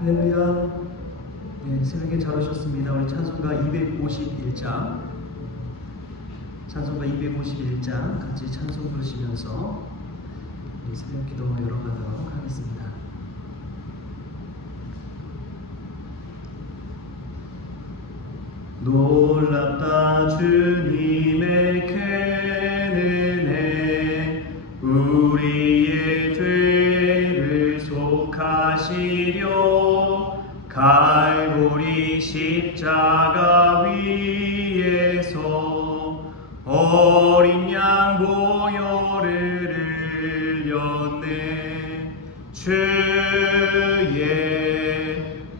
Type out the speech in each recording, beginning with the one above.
할렐루야. 네, 새벽에 잘 오셨습니다. 우리 찬송가 251장, 찬송가 251장 같이 찬송 부르시면서 새벽 기도 열어가도록 하겠습니다. 놀랍다 주님의 은혜, 우리의 죄를 속하시려 갈보리 십자가 위에서 어린 양 보혈을 흘렸네. 주의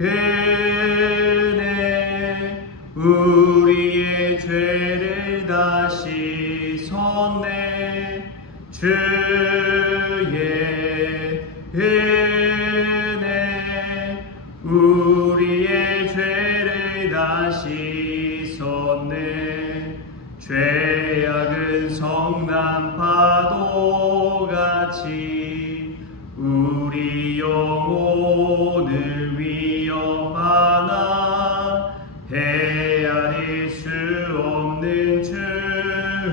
은혜 우리의 죄를 다 씻었네. 주의 은혜 우리의 죄를 다 씻었네. 죄악은 성난 파도같이 우리 영혼을 위협하나 헤아릴 수 없는 주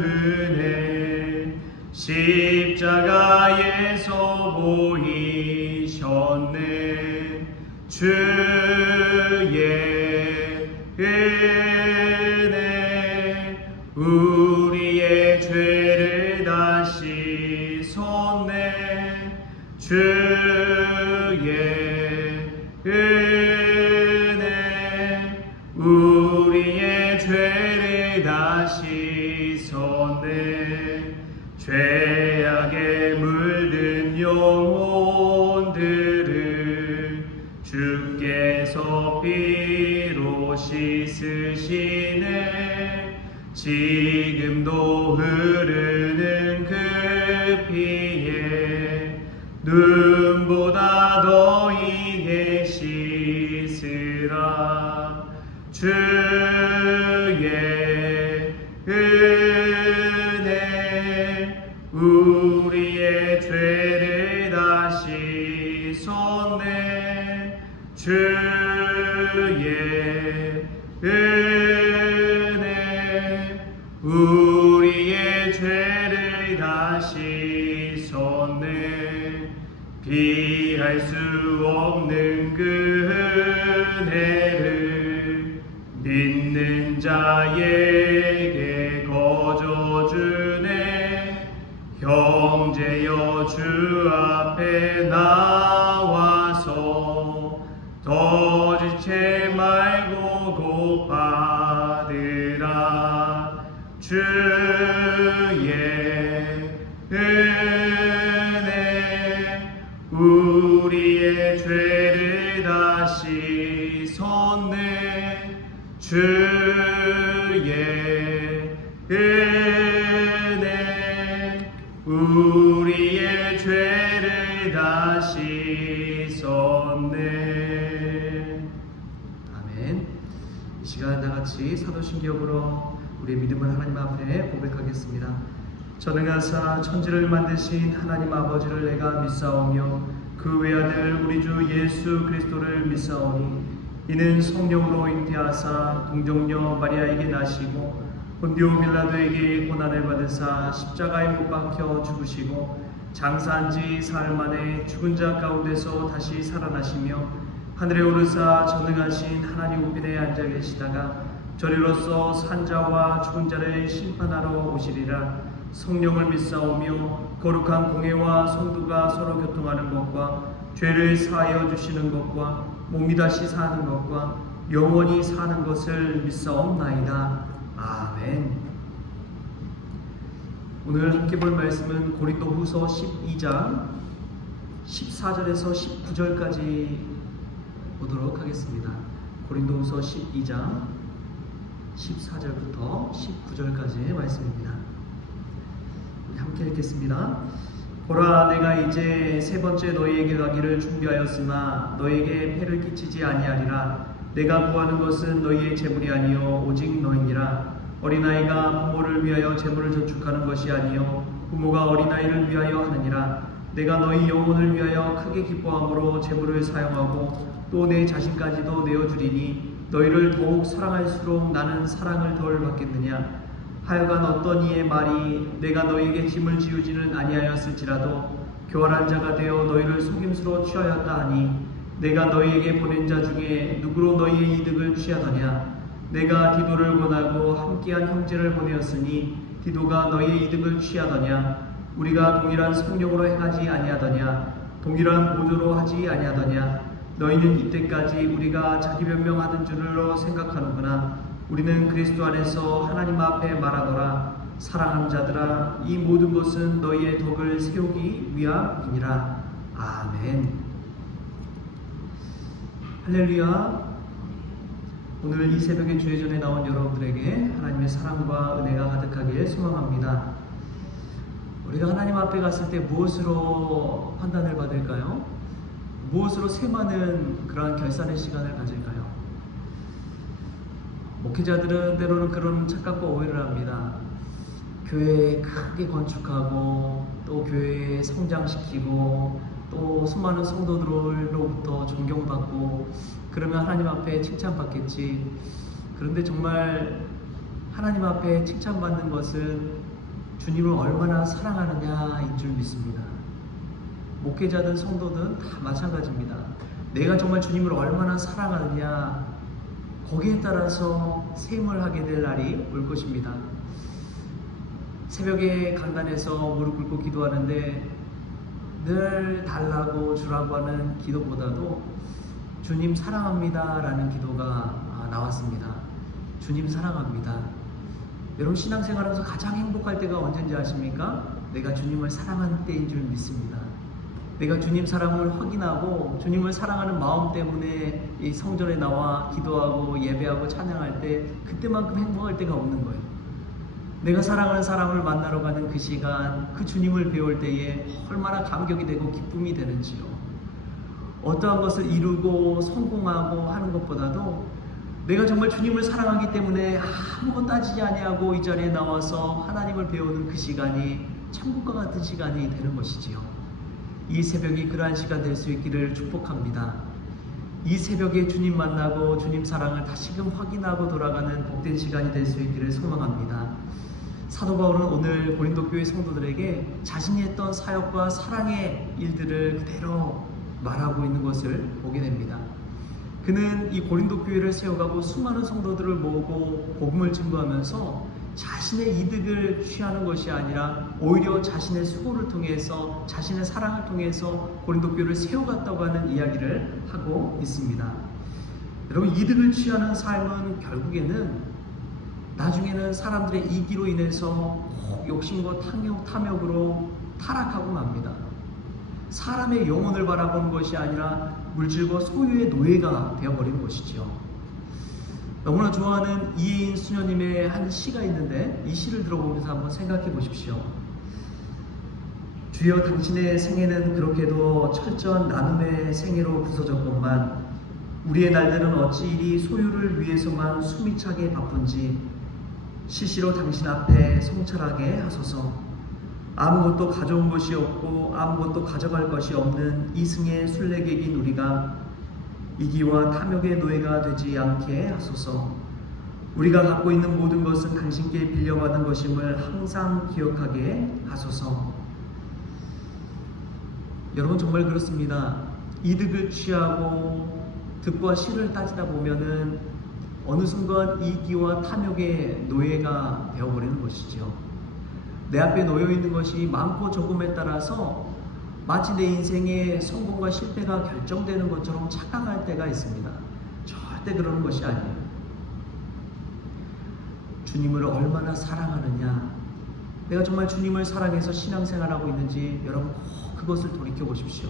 은혜 십자가에서 보이셨네. 주의 은혜 우리의 죄를 다 씻었네. 주의 은혜 우리의 죄를 다 씻었네. 죄악에 물든 영혼들을 주께서 피로 씻으시네. 지금도 흐르는 그 피에 눈보다 더 이게 씻으라. 주의 은혜 우리의 죄를 다 씻었네. 주의 은혜 우리의 죄를 다 씻었네. 비할 수 없는 그 은혜를 믿는 자에게 거저주네. 형제여 주 앞에 나와서 더 지체 말고 곧 받으라. 주의 은혜 우리의 죄를 다 씻었네. 주의 은혜 우리의 죄를 다 씻었네. 아멘. 이 시간 다같이 사도신경으로 우리의 믿음을 하나님 앞에 고백하겠습니다. 전능하사 천지를 만드신 하나님 아버지를 내가 믿사오며 그 외아들 우리 주 예수 그리스도를 믿사오니 이는 성령으로 잉태하사 동정녀 마리아에게 나시고 본디오 빌라도에게 고난을 받으사 십자가에 못 박혀 죽으시고 장사한 지 사흘 만에 죽은 자 가운데서 다시 살아나시며 하늘에 오르사 전능하신 하나님 우편에 앉아 계시다가 저리로서 산자와 죽은 자를 심판하러 오시리라. 성령을 믿사오며 거룩한 공회와 성도가 서로 교통하는 것과 죄를 사하여 주시는 것과 몸이 다시 사는 것과 영원히 사는 것을 믿사옵나이다. 아멘. 오늘 함께 볼 말씀은 고린도후서 12장 14절에서 19절까지 보도록 하겠습니다. 고린도후서 12장 14절부터 19절까지의 말씀입니다. 함께 읽겠습니다. 보라, 내가 이제 세 번째 너희에게 가기를 준비하였으나 너희에게 폐를 끼치지 아니하리라. 내가 구하는 것은 너희의 재물이 아니요 오직 너희니라. 어린아이가 부모를 위하여 재물을 저축하는 것이 아니요 부모가 어린아이를 위하여 하느니라. 내가 너희 영혼을 위하여 크게 기뻐함으로 재물을 사용하고 또 내 자신까지도 내어주리니 너희를 더욱 사랑할수록 나는 사랑을 덜 받겠느냐. 하여간 어떤 이의 말이 내가 너희에게 짐을 지우지는 아니하였을지라도 교활한 자가 되어 너희를 속임수로 취하였다 하니 내가 너희에게 보낸 자 중에 누구로 너희의 이득을 취하더냐. 내가 디도를 권하고 함께한 형제를 보내었으니 디도가 너희의 이득을 취하더냐. 우리가 동일한 성령으로 행하지 아니하더냐. 동일한 보조로 하지 아니하더냐. 너희는 이때까지 우리가 자기 변명하는 줄로 생각하는구나. 우리는 그리스도 안에서 하나님 앞에 말하노라. 사랑하는 자들아, 이 모든 것은 너희의 덕을 세우기 위함이니라. 아멘. 할렐루야. 오늘 이 새벽에 주의전에 나온 여러분들에게 하나님의 사랑과 은혜가 가득하길 소망합니다. 우리가 하나님 앞에 갔을 때 무엇으로 판단을 받을까요? 무엇으로 셈하는 그러한 결산의 시간을 가질까요? 목회자들은 때로는 그런 착각과 오해를 합니다. 교회 크게 건축하고 또 교회 성장시키고 또 수많은 성도들로부터 존경받고 그러면 하나님 앞에 칭찬받겠지. 그런데 정말 하나님 앞에 칭찬받는 것은 주님을 얼마나 사랑하느냐인 줄 믿습니다. 목회자든 성도든 다 마찬가지입니다. 내가 정말 주님을 얼마나 사랑하느냐, 거기에 따라서 셈을 하게 될 날이 올 것입니다. 새벽에 강단에서 무릎 꿇고 기도하는데 늘 달라고 주라고 하는 기도보다도 주님 사랑합니다 라는 기도가 나왔습니다. 주님 사랑합니다. 여러분 신앙생활하면서 가장 행복할 때가 언제인지 아십니까? 내가 주님을 사랑하는 때인 줄 믿습니다. 내가 주님 사랑을 확인하고 주님을 사랑하는 마음 때문에 이 성전에 나와 기도하고 예배하고 찬양할 때 그때만큼 행복할 때가 없는 거예요. 내가 사랑하는 사람을 만나러 가는 그 시간, 그 주님을 배울 때에 얼마나 감격이 되고 기쁨이 되는지요. 어떠한 것을 이루고 성공하고 하는 것보다도 내가 정말 주님을 사랑하기 때문에 아무것도 따지지 아니하고 이 자리에 나와서 하나님을 배우는 그 시간이 천국과 같은 시간이 되는 것이지요. 이 새벽이 그러한 시간 될 수 있기를 축복합니다. 이 새벽에 주님 만나고 주님 사랑을 다시금 확인하고 돌아가는 복된 시간이 될 수 있기를 소망합니다. 사도 바울은 오늘 고린도 교회 성도들에게 자신이 했던 사역과 사랑의 일들을 그대로 말하고 있는 것을 보게 됩니다. 그는 이 고린도 교회를 세워가고 수많은 성도들을 모으고 복음을 증거하면서 자신의 이득을 취하는 것이 아니라 오히려 자신의 수고를 통해서 자신의 사랑을 통해서 고린도 교회를 세워갔다고 하는 이야기를 하고 있습니다. 여러분, 이득을 취하는 삶은 결국에는 나중에는 사람들의 이기로 인해서 욕심과 탐욕으로 타락하고 맙니다. 사람의 영혼을 바라보는 것이 아니라 물질과 소유의 노예가 되어버리는 것이죠. 너무나 좋아하는 이혜인 수녀님의 한 시가 있는데 이 시를 들어보면서 한번 생각해 보십시오. 주여, 당신의 생애는 그렇게도 철저한 나눔의 생애로 부서졌건만 우리의 날들은 어찌 이리 소유를 위해서만 숨이 차게 바쁜지 시시로 당신 앞에 성찰하게 하소서. 아무것도 가져온 것이 없고 아무것도 가져갈 것이 없는 이승의 순례객인 우리가 이기와 탐욕의 노예가 되지 않게 하소서. 우리가 갖고 있는 모든 것은 당신께 빌려받은 것임을 항상 기억하게 하소서. 여러분, 정말 그렇습니다. 이득을 취하고 득과 실을 따지다 보면은 어느 순간 이기와 탐욕의 노예가 되어버리는 것이죠. 내 앞에 놓여 있는 것이 많고 적음에 따라서 마치 내 인생의 성공과 실패가 결정되는 것처럼 착각할 때가 있습니다. 절대 그러는 것이 아니에요. 주님을 얼마나 사랑하느냐, 내가 정말 주님을 사랑해서 신앙생활하고 있는지 여러분 꼭 그것을 돌이켜 보십시오.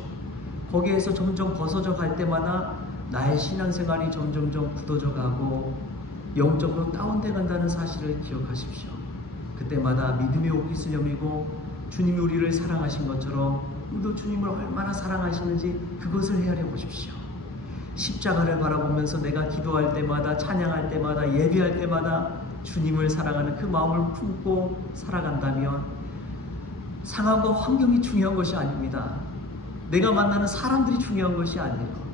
거기에서 점점 벗어져 갈 때마다 나의 신앙생활이 점점점 굳어져 가고 영적으로 다운돼 간다는 사실을 기억하십시오. 그때마다 믿음의 옷 수념이고 주님이 우리를 사랑하신 것처럼 우리도 주님을 얼마나 사랑하시는지 그것을 헤아려 보십시오. 십자가를 바라보면서 내가 기도할 때마다, 찬양할 때마다, 예배할 때마다 주님을 사랑하는 그 마음을 품고 살아간다면 상황과 환경이 중요한 것이 아닙니다. 내가 만나는 사람들이 중요한 것이 아니에요.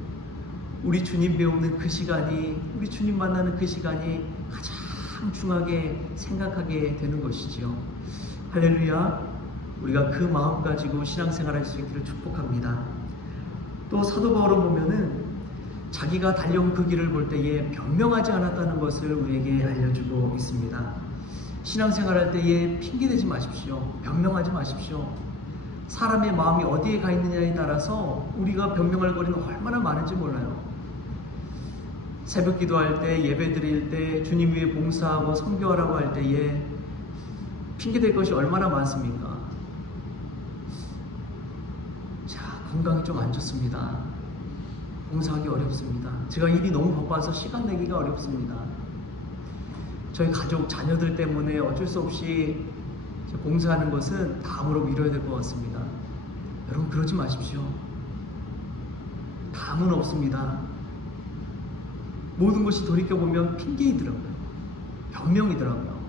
우리 주님 배우는 그 시간이, 우리 주님 만나는 그 시간이 가장 중요하게 생각하게 되는 것이지요. 할렐루야. 우리가 그 마음 가지고 신앙생활할 수 있기를 축복합니다. 또 사도 바울을 보면은 자기가 달려온 그 길을 볼 때에 변명하지 않았다는 것을 우리에게 알려주고 있습니다. 신앙생활할 때에 핑계대지 마십시오. 변명하지 마십시오. 사람의 마음이 어디에 가 있느냐에 따라서 우리가 변명할 거리는 얼마나 많은지 몰라요. 새벽 기도할 때, 예배 드릴 때, 주님 위에 봉사하고 선교하라고 할 때에 핑계댈 것이 얼마나 많습니까? 자, 건강이 좀 안 좋습니다. 봉사하기 어렵습니다. 제가 일이 너무 바빠서 시간 내기가 어렵습니다. 저희 가족, 자녀들 때문에 어쩔 수 없이 봉사하는 것은 다음으로 미뤄야 될 것 같습니다. 여러분 그러지 마십시오. 다음은 없습니다. 모든 것이 돌이켜보면 핑계이더라고요. 변명이더라고요.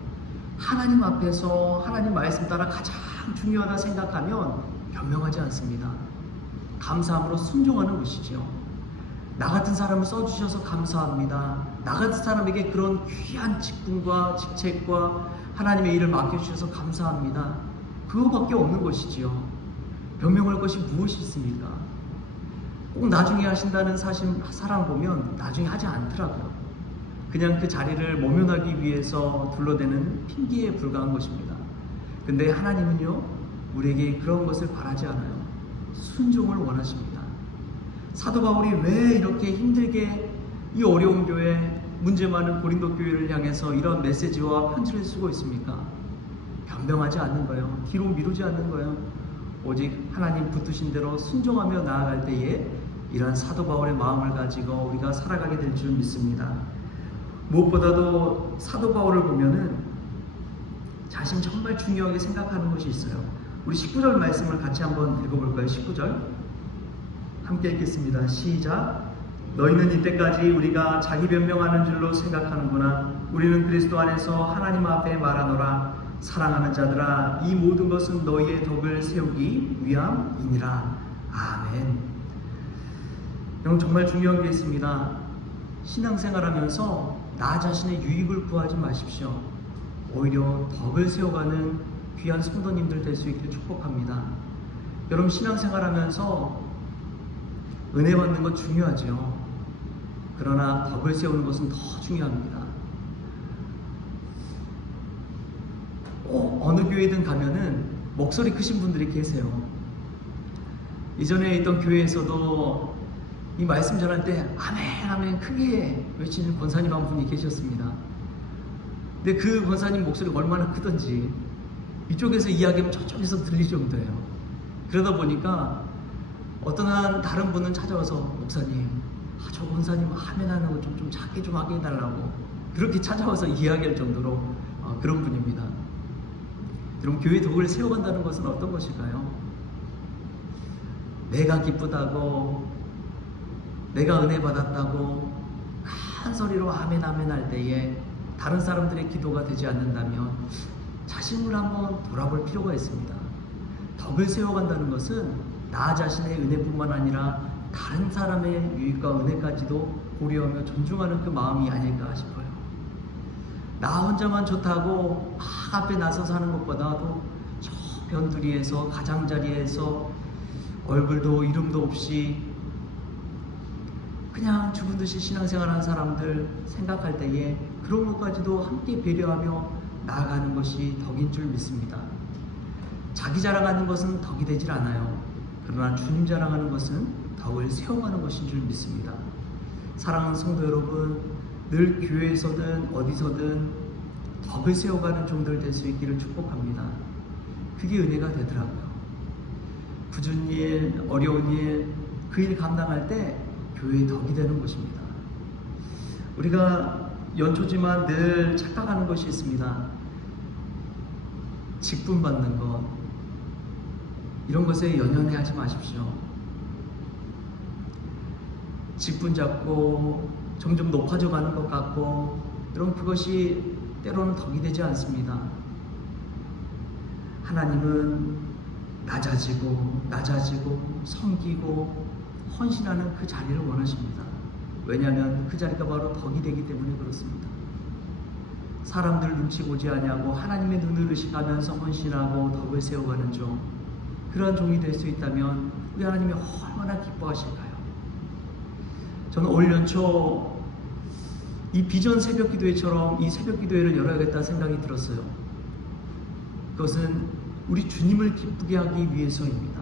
하나님 앞에서 하나님 말씀 따라 가장 중요하다 생각하면 변명하지 않습니다. 감사함으로 순종하는 것이죠. 나 같은 사람을 써주셔서 감사합니다. 나 같은 사람에게 그런 귀한 직분과 직책과 하나님의 일을 맡겨주셔서 감사합니다. 그거밖에 없는 것이지요. 변명할 것이 무엇이 있습니까? 꼭 나중에 하신다는 사람 보면 나중에 하지 않더라고요. 그냥 그 자리를 모면하기 위해서 둘러대는 핑계에 불과한 것입니다. 근데 하나님은요, 우리에게 그런 것을 바라지 않아요. 순종을 원하십니다. 사도 바울이 왜 이렇게 힘들게 이 어려운 교회, 문제 많은 고린도 교회를 향해서 이런 메시지와 편지를 쓰고 있습니까? 변명하지 않는 거예요. 뒤로 미루지 않는 거예요. 오직 하나님 붙드신 대로 순종하며 나아갈 때에 이러한 사도 바울의 마음을 가지고 우리가 살아가게 될 줄 믿습니다. 무엇보다도 사도 바울을 보면은 자신이 정말 중요하게 생각하는 것이 있어요. 우리 19절 말씀을 같이 한번 읽어볼까요? 19절 함께 읽겠습니다. 시작. 너희는 이때까지 우리가 자기 변명하는 줄로 생각하는구나. 우리는 그리스도 안에서 하나님 앞에 말하노라. 사랑하는 자들아, 이 모든 것은 너희의 덕을 세우기 위함이니라. 아멘. 여러분 정말 중요한 게 있습니다. 신앙생활하면서 나 자신의 유익을 구하지 마십시오. 오히려 덕을 세워가는 귀한 성도님들 될 수 있기를 축복합니다. 여러분 신앙생활하면서 은혜 받는 것 중요하죠. 그러나 덕을 세우는 것은 더 중요합니다. 어느 교회든 가면은 목소리 크신 분들이 계세요. 이전에 있던 교회에서도 이 말씀 전할 때 아멘 아멘 크게 외치는 권사님 한 분이 계셨습니다. 근데 그 권사님 목소리가 얼마나 크던지 이쪽에서 이야기하면 저쪽에서 들릴 정도예요. 그러다 보니까 어떤 한 다른 분은 찾아와서 목사님, 저 권사님 아멘 안 하고 좀 작게 좀 하게 해달라고 그렇게 찾아와서 이야기할 정도로 그런 분입니다. 여러분 교회 덕을 세워간다는 것은 어떤 것일까요? 내가 기쁘다고, 내가 은혜 받았다고 큰 소리로 아멘 아멘 할 때에 다른 사람들의 기도가 되지 않는다면 자신을 한번 돌아볼 필요가 있습니다. 덕을 세워간다는 것은 나 자신의 은혜뿐만 아니라 다른 사람의 유익과 은혜까지도 고려하며 존중하는 그 마음이 아닐까 싶어요. 나 혼자만 좋다고 막 앞에 나서서 하는 것보다도 저 변두리에서 가장자리에서 얼굴도 이름도 없이 그냥 죽은 듯이 신앙생활하는 사람들 생각할 때에 그런 것까지도 함께 배려하며 나아가는 것이 덕인 줄 믿습니다. 자기 자랑하는 것은 덕이 되질 않아요. 그러나 주님 자랑하는 것은 덕을 세워가는 것인 줄 믿습니다. 사랑하는 성도 여러분, 늘 교회에서든 어디서든 덕을 세워가는 종들 될 수 있기를 축복합니다. 그게 은혜가 되더라고요. 굳은 일, 어려운 일, 그 일 감당할 때 교회의 덕이 되는 것입니다. 우리가 연초지만 늘 착각하는 것이 있습니다. 직분 받는 것, 이런 것에 연연해 하지 마십시오. 직분 잡고 점점 높아져 가는 것 같고, 여러분 그것이 때로는 덕이 되지 않습니다. 하나님은 낮아지고 섬기고 헌신하는 그 자리를 원하십니다. 왜냐하면 그 자리가 바로 덕이 되기 때문에 그렇습니다. 사람들 눈치 보지 아니하고 하나님의 눈을 의식하면서 헌신하고 덕을 세워가는 종, 그런 종이 될 수 있다면 우리 하나님이 얼마나 기뻐하실까요? 저는 올 연초 이 비전 새벽 기도회처럼 이 새벽 기도회를 열어야겠다는 생각이 들었어요. 그것은 우리 주님을 기쁘게 하기 위해서입니다.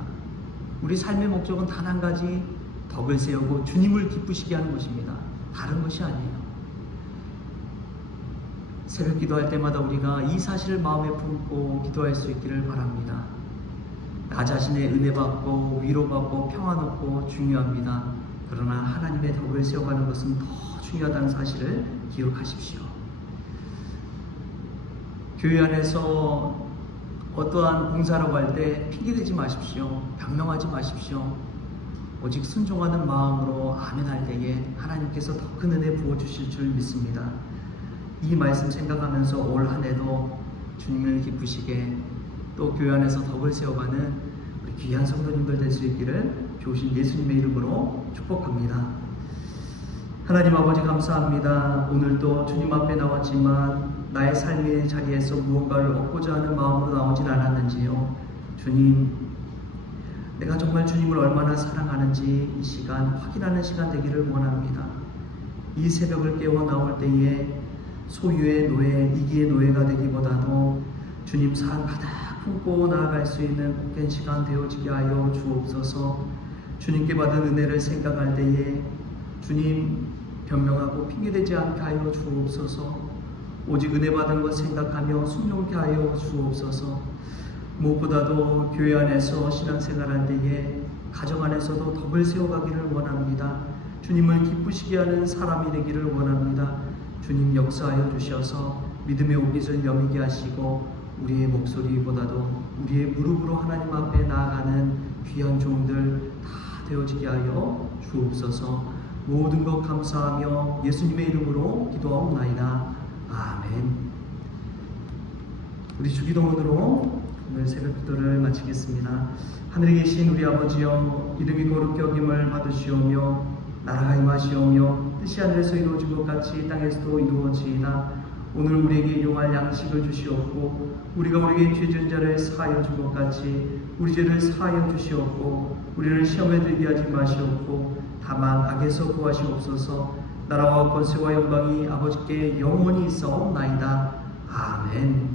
우리 삶의 목적은 단 한 가지, 덕을 세우고 주님을 기쁘시게 하는 것입니다. 다른 것이 아니에요. 새벽 기도할 때마다 우리가 이 사실을 마음에 품고 기도할 수 있기를 바랍니다. 나 자신의 은혜 받고 위로받고 평안 얻고 중요합니다. 그러나 하나님의 덕을 세워가는 것은 더 중요하다는 사실을 기억하십시오. 교회 안에서 어떠한 봉사라고 할 때 핑계대지 마십시오. 변명하지 마십시오. 오직 순종하는 마음으로 아멘할 때에 하나님께서 더 큰 은혜 부어주실 줄 믿습니다. 이 말씀 생각하면서 올 한 해도 주님을 기쁘시게 또 교회 안에서 덕을 세워가는 우리 귀한 성도님들 될 수 있기를 주신 예수님의 이름으로 축복합니다. 하나님 아버지 감사합니다. 오늘도 주님 앞에 나왔지만 나의 삶의 자리에서 무언가를 얻고자 하는 마음으로 나오진 않았는지요. 주님, 내가 정말 주님을 얼마나 사랑하는지 이 시간 확인하는 시간 되기를 원합니다. 이 새벽을 깨워 나올 때에 소유의 노예, 이기의 노예가 되기보다도 주님 사랑 가득 품고 나아갈 수 있는 복된 시간 되어지게 하여 주옵소서. 주님께 받은 은혜를 생각할 때에 주님 변명하고 핑계대지 않게 하여 주옵소서. 오직 은혜 받은 것 생각하며 순종케 하여 주옵소서. 무엇보다도 교회 안에서 신앙생활할 때에 가정 안에서도 덕을 세워가기를 원합니다. 주님을 기쁘시게 하는 사람이 되기를 원합니다. 주님 역사하여 주셔서 믿음의 옷깃을 여미게 하시고 우리의 목소리보다도 우리의 무릎으로 하나님 앞에 나아가는 귀한 종들 다 되어지게 하여 주옵소서. 모든 것 감사하며 예수님의 이름으로 기도하옵나이다. 아멘. 우리 주기도문으로 오늘 새벽 기도를 마치겠습니다. 하늘에 계신 우리 아버지여, 이름이 거룩히 여김을 받으시오며 나라가 임하시오며 뜻이 하늘에서 이루어진 것 같이 땅에서도 이루어지이다. 오늘 우리에게 일용할 양식을 주시옵고 우리가 우리에게 죄 지은 자를 사하여 준 것 같이 우리 죄를 사하여 주시옵고 우리를 시험에 들게 하지 마시옵고 다만 악에서 구하시옵소서. 나라와 권세와 영광이 아버지께 영원히 있사옵나이다. 아멘.